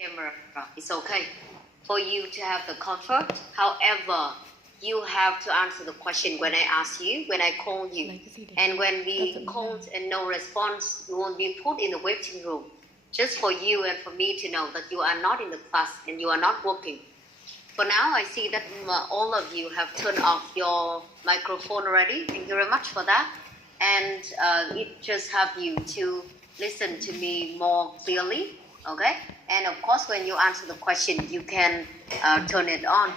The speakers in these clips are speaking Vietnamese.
camera. It's okay for you to have the comfort. However, you have to answer the question when I ask you, when I call you. And when we called and no response, you will be put in the waiting room. Just for you and for me to know that you are not in the class and you are not working. For now, I see that all of you have turned off your microphone already. Thank you very much for that. And it just have you to listen to me more clearly, okay? And of course, when you answer the question, you can turn it on.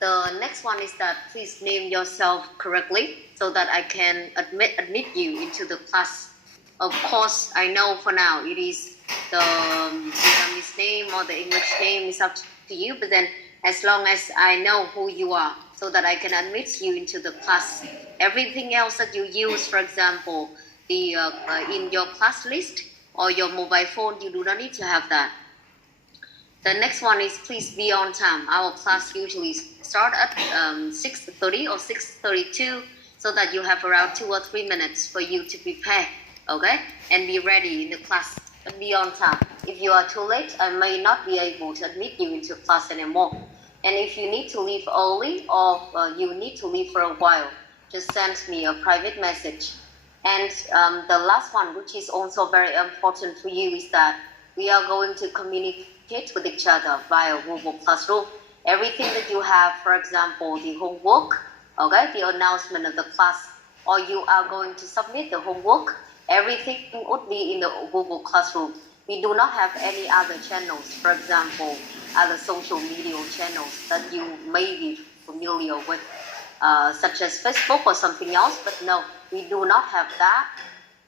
The next one is that please name yourself correctly so that I can admit you into the class. Of course, I know for now it is the Vietnamese name or the English name is up to you, but then as long as I know who you are so that I can admit you into the class. Everything else that you use, for example, the in your class list or your mobile phone, you do not need to have that. The next one is please be on time. Our class usually start at 6:30 or 6:32 so that you have around 2 or 3 minutes for you to prepare, okay? And be ready in the class. But be on time. If you are too late, I may not be able to admit you into class anymore. And if you need to leave early or you need to leave for a while, just send me a private message. And the last one, which is also very important for you, is that we are going to communicate with each other via Google Classroom. Everything that you have, for example, the homework, okay, the announcement of the class, or you are going to submit the homework, everything would be in the Google Classroom. We do not have any other channels, for example, other social media channels that you may be familiar with, such as Facebook or something else, but no, we do not have that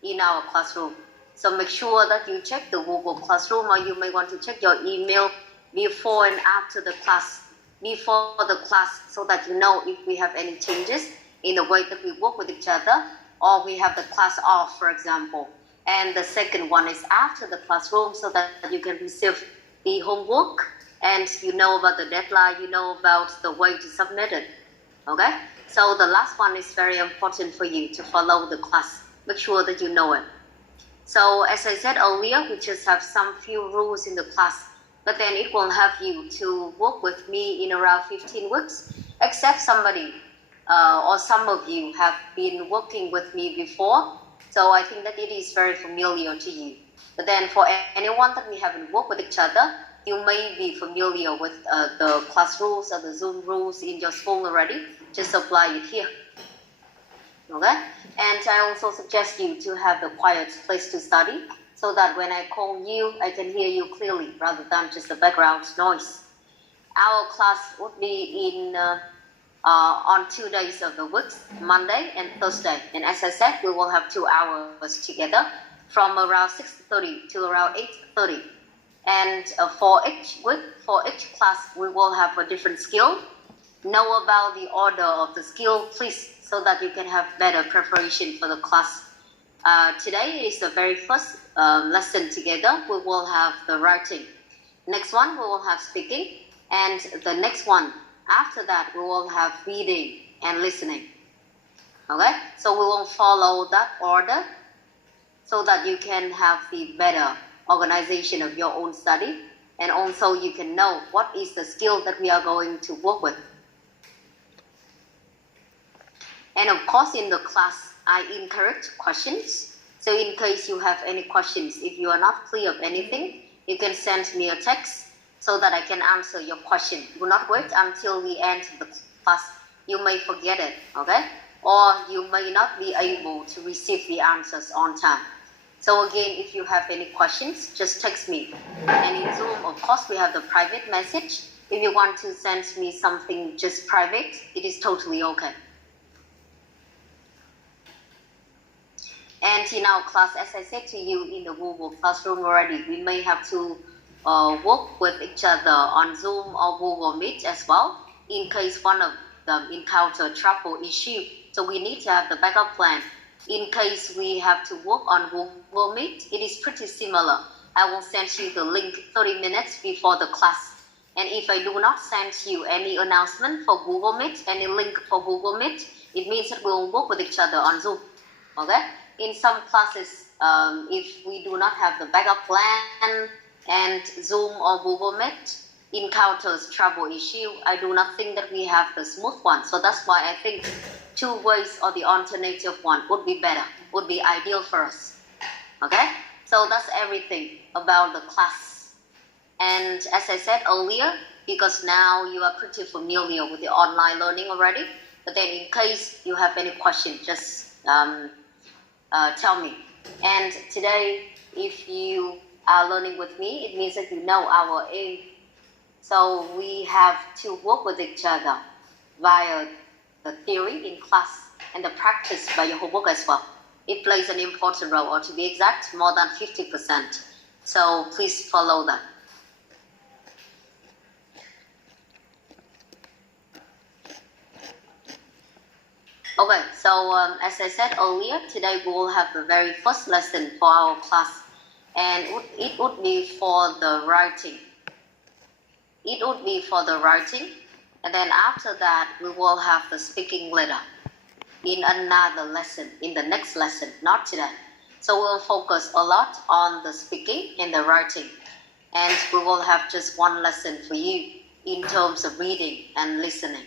in our classroom. So make sure that you check the Google Classroom, or you may want to check your email before and after the class, so that you know if we have any changes in the way that we work with each other, or we have the class off, for example. And the second one is after the classroom, so that you can receive the homework and you know about the deadline, you know about the way to submit it, okay? So the last one is very important for you to follow the class. Make sure that you know it. So as I said earlier, we just have some few rules in the class, but then it will help you to work with me in around 15 weeks, except somebody or some of you have been working with me before. So I think that it is very familiar to you. But then for anyone that we haven't worked with each other, you may be familiar with the class rules or the Zoom rules in your school already. Just apply it here. Okay? And I also suggest you to have a quiet place to study so that when I call you, I can hear you clearly rather than just the background noise. Our class would be in on 2 days of the week, Monday and Thursday. And as I said, we will have 2 hours together from around 6:30 to around 8:30. And for each week, for each class, we will have a different skill. Know about the order of the skill, please, so that you can have better preparation for the class. Today is the very first lesson together. We will have the writing. Next one, we will have speaking. And the next one, after that, we will have reading and listening. Okay? So we will follow that order so that you can have the better organization of your own study. And also you can know what is the skill that we are going to work with. And of course, in the class, I encourage questions. So in case you have any questions, if you are not clear of anything, you can send me a text so that I can answer your question. Do not wait until the end of the class. You may forget it, okay? Or you may not be able to receive the answers on time. So again, if you have any questions, just text me. And in Zoom, of course, we have the private message. If you want to send me something just private, it is totally okay. And in our class, as I said to you in the Google Classroom already, we may have to work with each other on Zoom or Google Meet as well, in case one of them encounter trouble issue. So we need to have the backup plan. In case we have to work on Google Meet, it is pretty similar. I will send you the link 30 minutes before the class. And if I do not send you any announcement for Google Meet, any link for Google Meet, it means that we will work with each other on Zoom. Okay? In some classes, if we do not have the backup plan, and Zoom or Google Meet encounters trouble issue, I do not think that we have the smooth one. So that's why I think 2 ways or the alternative one would be better, would be ideal for us. Okay? So that's everything about the class. And as I said earlier, because now you are pretty familiar with the online learning already, but then in case you have any question, just tell me. And today, if you are learning with me, it means that you know our aim. So we have to work with each other via the theory in class and the practice by your homework as well. It plays an important role, or to be exact, more than 50%. So please follow that. Okay, so as I said earlier, today we will have the very first lesson for our class, and it would be for the writing. It would be for the writing, and then after that, we will have the speaking later in another lesson, in the next lesson, not today. So we'll focus a lot on the speaking and the writing, and we will have just one lesson for you in terms of reading and listening.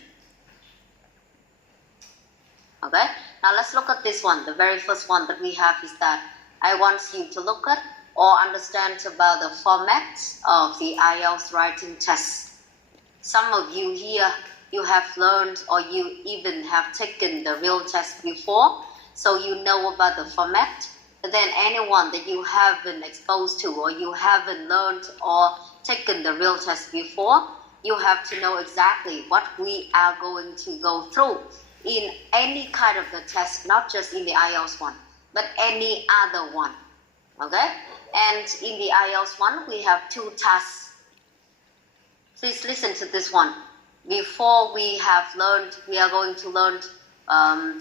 Okay, now let's look at this one. The very first one that we have is that I want you to look at or understand about the formats of the IELTS writing test. Some of you here, you have learned or you even have taken the real test before, so you know about the format. But then anyone that you haven't exposed to or you haven't learned or taken the real test before, you have to know exactly what we are going to go through in any kind of the test, not just in the IELTS one, but any other one. Okay? And in the IELTS one, we have 2 tasks. Please listen to this one. Before we have learned, we are going to learn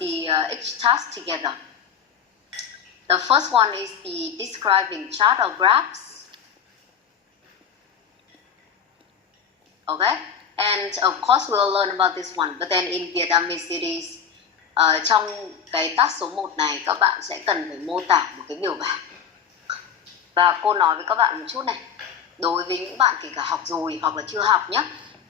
each task together. The first one is the describing chart or graphs. Okay? And of course we'll learn about this one, but then in Vietnamese it is trong cái task số 1 này các bạn sẽ cần phải mô tả một cái biểu bảng. Và cô nói với các bạn một chút này, đối với những bạn kể cả học rồi hoặc là chưa học nhé,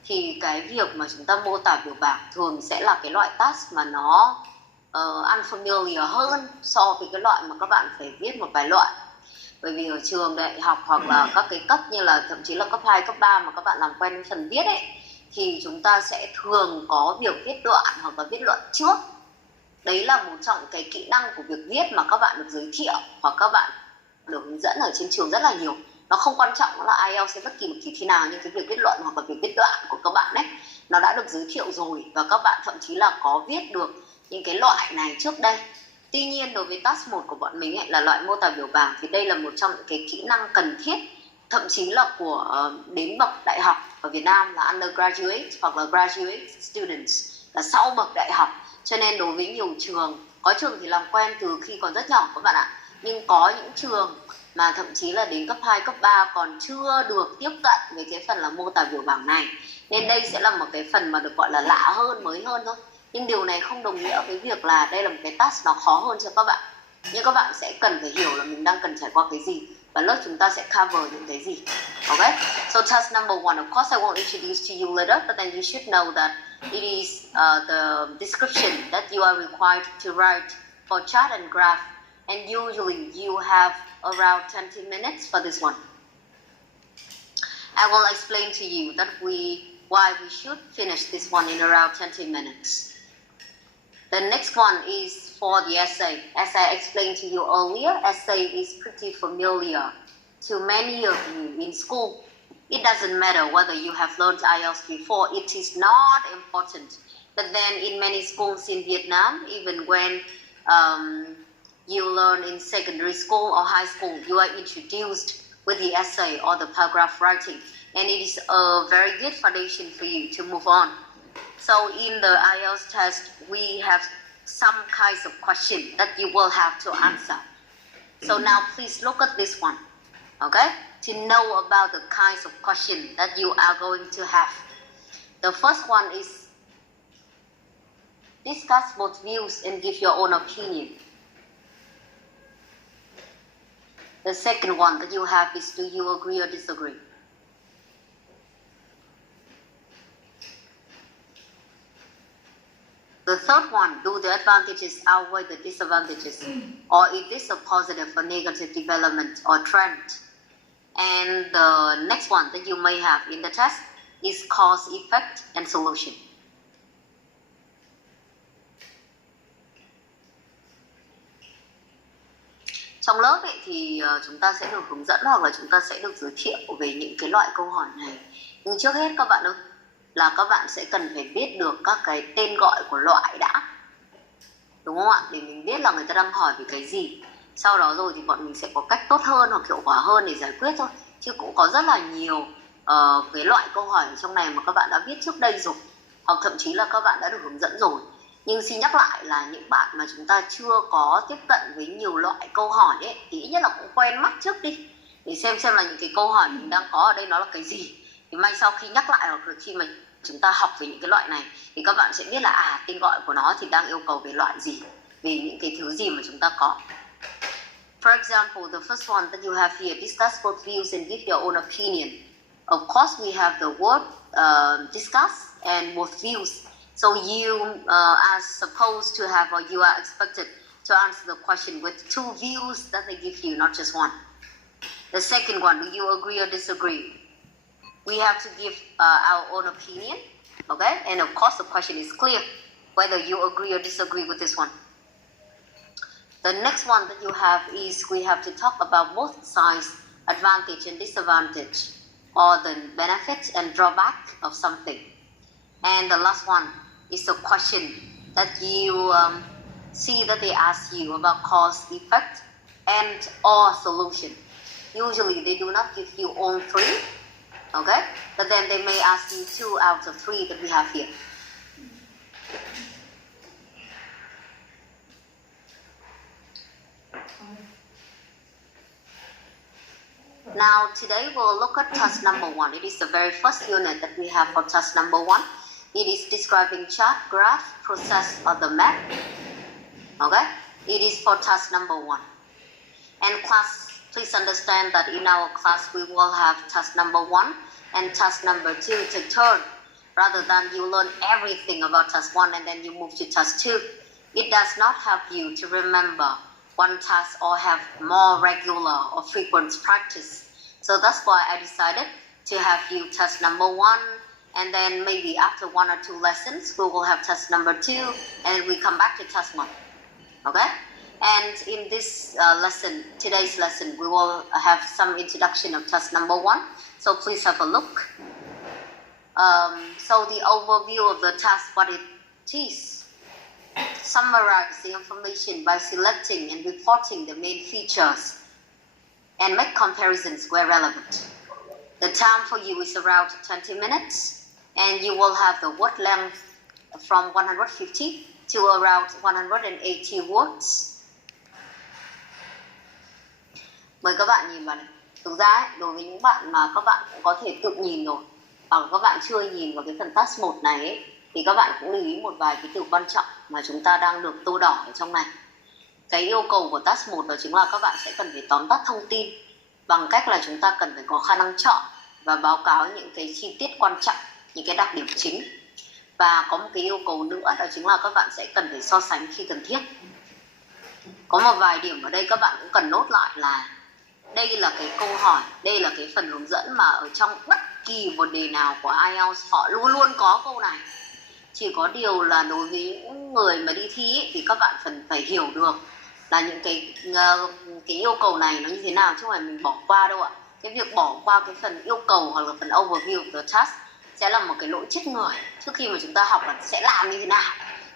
thì cái việc mà chúng ta mô tả biểu bảng thường sẽ là cái loại task mà nó unfamiliar hơn so với cái loại mà các bạn phải viết một bài luận. Bởi vì ở trường đại học hoặc là các cái cấp như là thậm chí là cấp 2, cấp 3 mà các bạn làm quen với phần viết ấy, thì chúng ta sẽ thường có việc viết đoạn hoặc là viết luận trước. Đấy là một trong cái kỹ năng của việc viết mà các bạn được giới thiệu hoặc các bạn được hướng dẫn ở trên trường rất là nhiều. Nó không quan trọng là IELTS hay bất kỳ một kỳ thi nào, nhưng cái việc viết luận hoặc là việc viết đoạn của các bạn ấy, nó đã được giới thiệu rồi và các bạn thậm chí là có viết được những cái loại này trước đây. Tuy nhiên đối với task 1 của bọn mình ấy, là loại mô tả biểu bảng, thì đây là một trong những cái kỹ năng cần thiết, thậm chí là của đến bậc đại học ở Việt Nam là undergraduate hoặc là graduate students, là sau bậc đại học. Cho nên đối với nhiều trường, có trường thì làm quen từ khi còn rất nhỏ các bạn ạ, nhưng có những trường mà thậm chí là đến cấp 2, cấp 3 còn chưa được tiếp cận với cái phần là mô tả biểu bảng này. Nên đây sẽ là một cái phần mà được gọi là lạ hơn, mới hơn thôi. Nhưng điều này không đồng nghĩa với việc là đây là một cái task nó khó hơn cho các bạn. Nhưng các bạn sẽ cần phải hiểu là mình đang cần trải qua cái gì và lớp chúng ta sẽ cover những cái gì. Okay? So task number 1, of course I won't introduce to you later, but then you should know that it is the description that you are required to write for chart and graph. And usually you have around 20 minutes for this one. I will explain to you that why we should finish this one in around 20 minutes. The next one is for the essay. As I explained to you earlier, essay is pretty familiar to many of you in school. It doesn't matter whether you have learned IELTS before, it is not important. But then in many schools in Vietnam, even when you learn in secondary school or high school, you are introduced with the essay or the paragraph writing. And it is a very good foundation for you to move on. So in the IELTS test, we have some kinds of questions that you will have to answer. So now please look at this one, okay? To know about the kinds of questions that you are going to have. The first one is discuss both views and give your own opinion. The second one that you have is, do you agree or disagree? The third one, do the advantages outweigh the disadvantages? Or is this a positive or negative development or trend? And the next one that you may have in the test is cause, effect, and solution. Trong lớp ấy thì chúng ta sẽ được hướng dẫn hoặc là chúng ta sẽ được giới thiệu về những cái loại câu hỏi này. Nhưng trước hết các bạn ơi, là các bạn sẽ cần phải biết được các cái tên gọi của loại đã. Đúng không ạ? Để mình biết là người ta đang hỏi về cái gì. Sau đó rồi thì bọn mình sẽ có cách tốt hơn hoặc hiệu quả hơn để giải quyết thôi. Chứ cũng có rất là nhiều cái loại câu hỏi ở trong này mà các bạn đã viết trước đây rồi. Hoặc thậm chí là các bạn đã được hướng dẫn rồi. Nhưng xin nhắc lại là những bạn mà chúng ta chưa có tiếp cận với nhiều loại câu hỏi ấy, thì ít nhất là cũng quen mắt trước đi. Để xem là những cái câu hỏi mình đang có ở đây nó là cái gì. Thì may sau khi nhắc lại hoặc là khi mà chúng ta học về những cái loại này thì các bạn sẽ biết là tên gọi của nó thì đang yêu cầu về loại gì, về những cái thứ gì mà chúng ta có. For example, the first one that you have here, discuss both views and give your own opinion. Of course, we have the word discuss and both views. So you are supposed to have, or you are expected to answer the question with two views that they give you, not just one. The second one, do you agree or disagree? We have to give our own opinion, okay? And of course, the question is clear, whether you agree or disagree with this one. The next one that you have is we have to talk about both sides, advantage and disadvantage, or the benefits and drawback of something. And the last one is a question that you see that they ask you about cause, effect, and or solution. Usually they do not give you all three, okay? But then they may ask you 2 out of 3 that we have here. Now today we'll look at task number 1. It is the very first unit that we have for task number 1. It is describing chart, graph, process, or the map. Okay? It is for task number 1. And class, please understand that in our class we will have task number 1 and task number 2 take turn. Rather than you learn everything about task 1 and then you move to task 2. It does not help you to remember one task or have more regular or frequent practice. So that's why I decided to have you task number 1, and then maybe after 1 or 2 lessons we will have task number 2, and we come back to task 1. Okay? And in this lesson, today's lesson, we will have some introduction of task number 1. So please have a look. So the overview of the task, what it is. Summarize the information by selecting and reporting the main features and make comparisons where relevant. The time for you is around 20 minutes and you will have the word length from 150 to around 180 words. Mời các bạn nhìn vào này. Thực ra ấy, đối với những bạn mà các bạn cũng có thể tự nhìn rồi hoặc các bạn chưa nhìn vào cái phần task 1 này ấy, thì các bạn cũng lưu ý một vài cái từ quan trọng mà chúng ta đang được tô đỏ ở trong này. Cái yêu cầu của task 1 đó chính là các bạn sẽ cần phải tóm tắt thông tin bằng cách là chúng ta cần phải có khả năng chọn và báo cáo những cái chi tiết quan trọng, những cái đặc điểm chính. Và có một cái yêu cầu nữa đó chính là các bạn sẽ cần phải so sánh khi cần thiết. Có một vài điểm ở đây các bạn cũng cần nốt lại là đây là cái câu hỏi, đây là cái phần hướng dẫn mà ở trong bất kỳ một đề nào của IELTS họ luôn luôn có câu này. Chỉ có điều là đối với những người mà đi thi ấy, thì các bạn cần phải hiểu được là những cái yêu cầu này nó như thế nào chứ không phải mình bỏ qua đâu ạ. Cái việc bỏ qua cái phần yêu cầu hoặc là phần overview của the task sẽ là một cái lỗi chết người trước khi mà chúng ta học là sẽ làm như thế nào.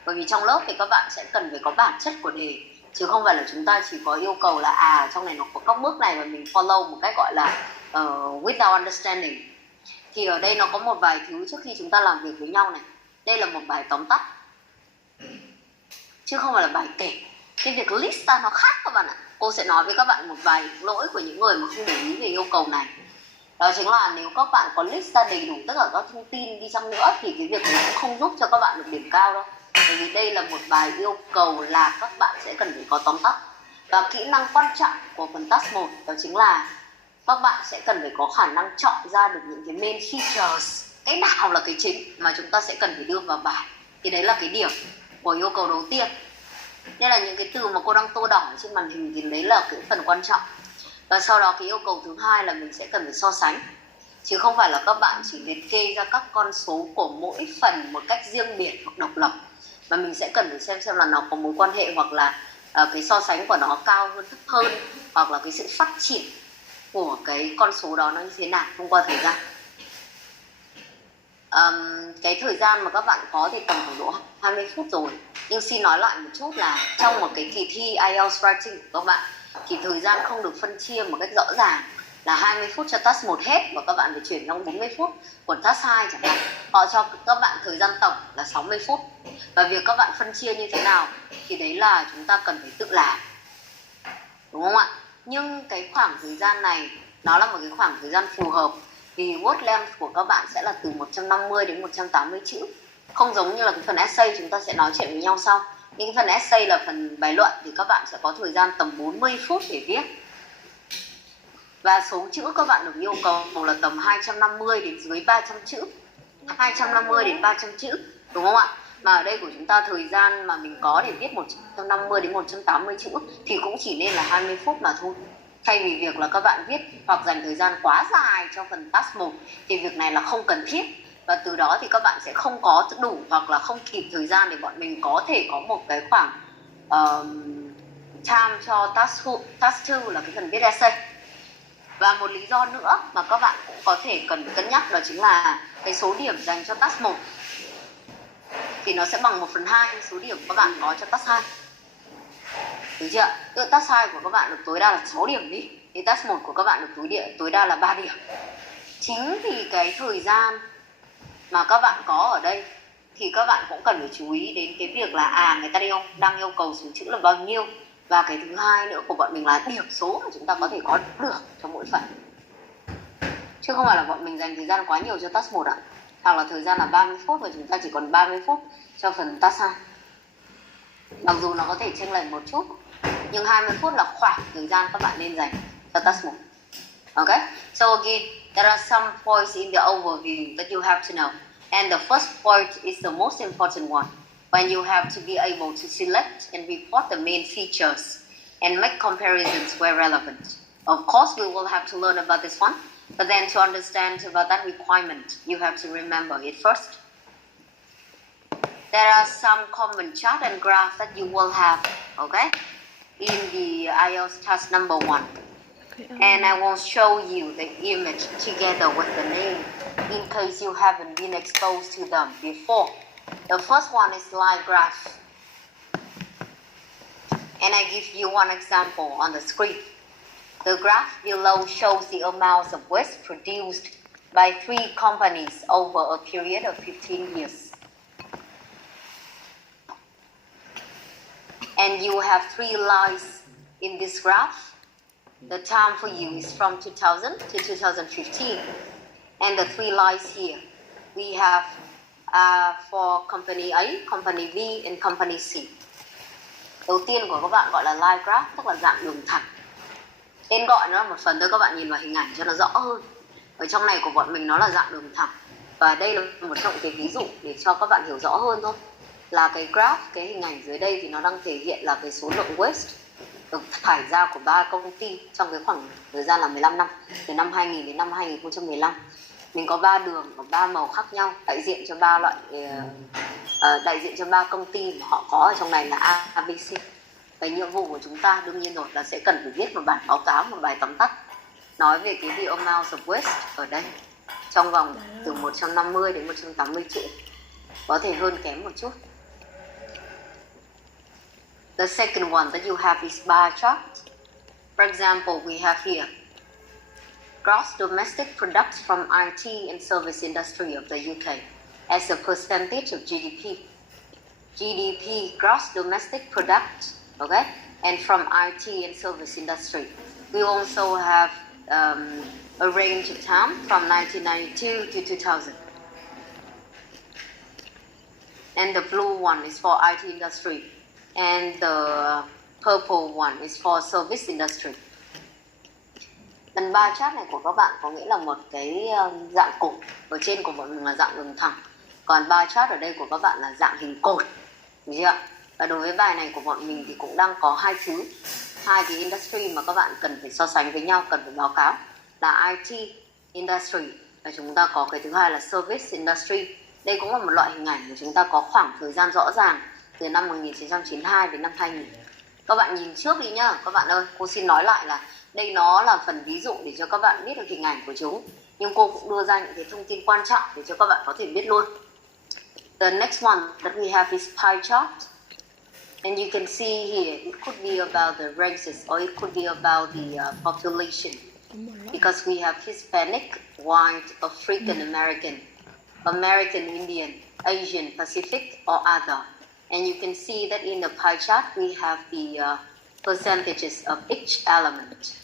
Bởi vì trong lớp thì các bạn sẽ cần phải có bản chất của đề, chứ không phải là chúng ta chỉ có yêu cầu là trong này nó có các bước này và mình follow một cách gọi là without understanding. Thì ở đây nó có một vài thứ trước khi chúng ta làm việc với nhau này. Đây là một bài tóm tắt chứ không phải là bài kể. Cái việc list ra nó khác các bạn ạ. Cô sẽ nói với các bạn một vài lỗi của những người mà không để ý về yêu cầu này. Đó chính là nếu các bạn có list ra đầy đủ tất cả các thông tin đi chăng nữa thì cái việc này cũng không giúp cho các bạn được điểm cao đâu. Bởi vì đây là một bài yêu cầu là các bạn sẽ cần phải có tóm tắt. Và kỹ năng quan trọng của phần task 1 đó chính là các bạn sẽ cần phải có khả năng chọn ra được những cái main features, cái nào là cái chính mà chúng ta sẽ cần phải đưa vào bài. Thì đấy là cái điểm của yêu cầu đầu tiên. Nên là những cái từ mà cô đang tô đỏ trên màn hình thì đấy là cái phần quan trọng. Và sau đó cái yêu cầu thứ hai là mình sẽ cần phải so sánh. Chứ không phải là các bạn chỉ liệt kê ra các con số của mỗi phần một cách riêng biệt hoặc độc lập, mà mình sẽ cần phải xem là nó có mối quan hệ, hoặc là cái so sánh của nó cao hơn, thấp hơn, hoặc là cái sự phát triển của cái con số đó nó như thế nào thông qua thời gian. Cái thời gian mà các bạn có thì tầm khoảng độ 20 phút rồi. Nhưng xin nói lại một chút là trong một cái kỳ thi IELTS Writing của các bạn thì thời gian không được phân chia một cách rõ ràng là 20 phút cho task 1 hết và các bạn phải chuyển trong 40 phút của task 2 chẳng hạn. Họ cho các bạn thời gian tổng là 60 phút. Và việc các bạn phân chia như thế nào thì đấy là chúng ta cần phải tự làm, đúng không ạ? Nhưng cái khoảng thời gian này nó là một cái khoảng thời gian phù hợp, vì word length của các bạn sẽ là từ 150 đến 180 chữ. Không giống như là cái phần essay chúng ta sẽ nói chuyện với nhau sau. Nhưng cái phần essay là phần bài luận thì các bạn sẽ có thời gian tầm 40 phút để viết. Và số chữ các bạn được yêu cầu là tầm 250 đến dưới 300 chữ. 250 đến 300 chữ, đúng không ạ? Mà ở đây của chúng ta thời gian mà mình có để viết 150 đến 180 chữ thì cũng chỉ nên là 20 phút mà thôi. Thay vì việc là các bạn viết hoặc dành thời gian quá dài cho phần task 1 thì việc này là không cần thiết. Và từ đó thì các bạn sẽ không có đủ hoặc là không kịp thời gian để bọn mình có thể có một cái khoảng time cho task 2 là cái phần viết essay. Và một lý do nữa mà các bạn cũng có thể cần cân nhắc đó chính là cái số điểm dành cho task 1 thì nó sẽ bằng 1/2 số điểm các bạn có cho task 2. Đúng chưa? Tức task 2 của các bạn được tối đa là 6 điểm đi, thì task 1 của các bạn được tối đa là 3 điểm. Chính vì cái thời gian mà các bạn có ở đây thì các bạn cũng cần phải chú ý đến cái việc là người ta đang yêu cầu số chữ là bao nhiêu. Và cái thứ hai nữa của bọn mình là điểm số mà chúng ta có thể có được cho mỗi phần. Chứ không phải là bọn mình dành thời gian quá nhiều cho task 1 ạ. Hoặc là thời gian là 30 phút và chúng ta chỉ còn 30 phút cho phần task 2. Mặc dù nó có thể chênh lệch một chút, nhưng 20 phút là khoảng thời gian các bạn nên dành cho task 1. Okay? So again, there are some points in the overview that you have to know. And the first point is the most important one. When you have to be able to select and report the main features and make comparisons where relevant. Of course, we will have to learn about this one. But then to understand about that requirement, you have to remember it first. There are some common chart and graph that you will have, okay, in the IELTS task number 1. And I will show you the image together with the name in case you haven't been exposed to them before. The first one is line graph. And I give you one example on the screen. The graph below shows the amounts of waste produced by 3 companies over a period of 15 years. And you have 3 lines in this graph. The time for you is from 2000 to 2015. And the 3 lines here, we have for company A, company B, and company C. Đầu tiên của các bạn gọi là line graph, tức là dạng đường thẳng. Tên gọi nó là một phần thôi, các bạn nhìn vào hình ảnh cho nó rõ hơn. Ở trong này của bọn mình nó là dạng đường thẳng. Và đây là một trong cái ví dụ để cho các bạn hiểu rõ hơn thôi. Là cái graph, cái hình ảnh dưới đây thì nó đang thể hiện là cái số lượng waste được thải ra của 3 công ty trong cái khoảng thời gian là 15 năm, từ năm 2000 đến năm 2015. Mình có 3 đường và 3 màu khác nhau, đại diện cho 3 loại đại diện cho 3 công ty mà họ có ở trong này là A, B, C. Và nhiệm vụ của chúng ta đương nhiên rồi là sẽ cần phải viết một bản báo cáo, một bài tóm tắt nói về cái the amount of waste ở đây trong vòng từ 150 đến 180 chữ, có thể hơn kém một chút. The second one that you have is bar chart. For example, we have here gross domestic products from IT and service industry of the UK as a percentage of GDP. GDP, gross domestic product, okay, and from IT and service industry. We also have a range of time from 1992 to 2000. And the blue one is for IT industry. And the purple one is for service industry. Lần bar chart này của các bạn có nghĩa là một cái dạng cột, ở trên của bọn mình là dạng đường thẳng, còn bar chart ở đây của các bạn là dạng hình cột, được chưa? Và đối với bài này của bọn mình thì cũng đang có hai cái industry mà các bạn cần phải so sánh với nhau, cần phải báo cáo là IT industry, và chúng ta có cái thứ hai là service industry. Đây cũng là một loại hình ảnh mà chúng ta có khoảng thời gian rõ ràng từ năm 1992 đến năm 2000. Các bạn nhìn trước đi nhá, các bạn ơi, cô xin nói lại là đây nó là phần ví dụ để cho các bạn biết được hình ảnh của chúng, nhưng cô cũng đưa ra những cái thông tin quan trọng để cho các bạn có thể biết luôn. The next one that we have is pie chart. And you can see here, it could be about the races or it could be about the population. Because we have Hispanic, white, African American, American Indian, Asian Pacific, or other. And you can see that in the pie chart, we have the percentages of each element.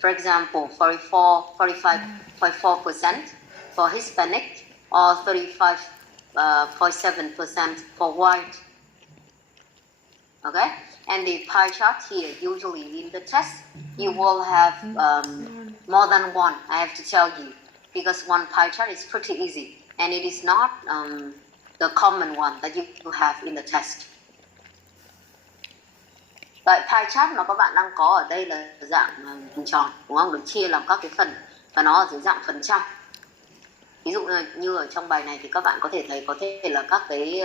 For example, 45.4% for Hispanic, or 35.7% for white. Okay, and the pie chart here, usually in the test, you will have more than one, I have to tell you, because one pie chart is pretty easy, and it is not the common one that you have in the test. Loại pie chart mà các bạn đang có ở đây là dạng hình tròn, đúng không? Được chia làm các cái phần, và nó ở dưới dạng phần trăm. Ví dụ như ở trong bài này thì các bạn có thể thấy có thể là các cái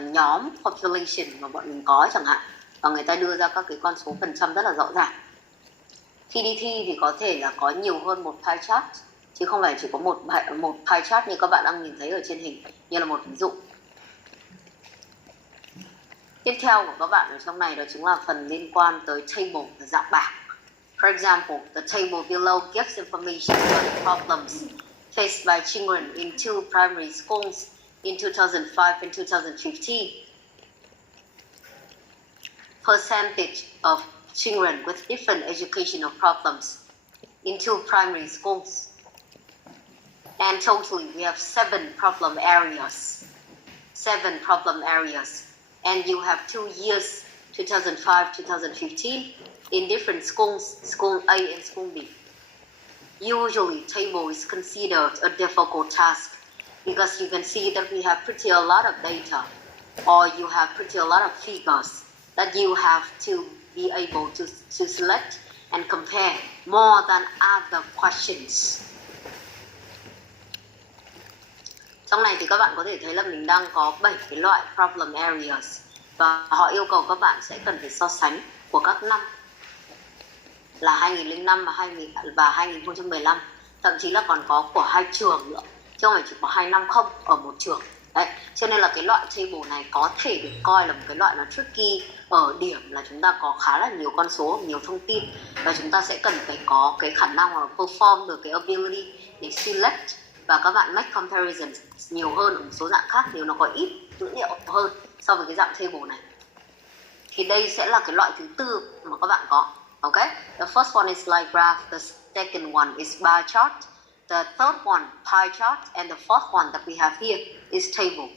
nhóm population mà bọn mình có chẳng hạn, và người ta đưa ra các cái con số phần trăm rất là rõ ràng. Khi đi thi thì có thể là có nhiều hơn một pie chart, chứ không phải chỉ có một pie chart như các bạn đang nhìn thấy ở trên hình, như là một ví dụ. Tiếp theo của các bạn ở trong này đó chính là phần liên quan tới table và dạng bảng. For example, the table below gives information on the problems faced by children in two primary schools in 2005 and 2015. Percentage of children with different educational problems in two primary schools. And totally we have 7 problem areas. 7 problem areas. And you have 2 years, 2005, 2015, in different schools, school A and school B. Usually, table is considered a difficult task because you can see that we have pretty a lot of data, or you have pretty a lot of figures that you have to be able to select and compare more than other questions. Trong này thì các bạn có thể thấy là mình đang có 7 cái loại problem areas, và họ yêu cầu các bạn sẽ cần phải so sánh của các năm là 2005 và 2015, thậm chí là còn có của 2 trường nữa, chứ không phải chỉ có 2 năm không ở một trường. Đấy, cho nên là cái loại table này có thể được coi là một cái loại nó tricky ở điểm là chúng ta có khá là nhiều con số, nhiều thông tin, và chúng ta sẽ cần phải có cái khả năng hoặc perform được cái ability để select, và các bạn make comparisons nhiều hơn ở một số dạng khác nếu nó có ít dữ liệu hơn so với cái dạng table này. Thì đây sẽ là cái loại thứ tư mà các bạn có. Okay, the first one is line graph, the second one is bar chart, the third one pie chart, and the fourth one that we have here is table.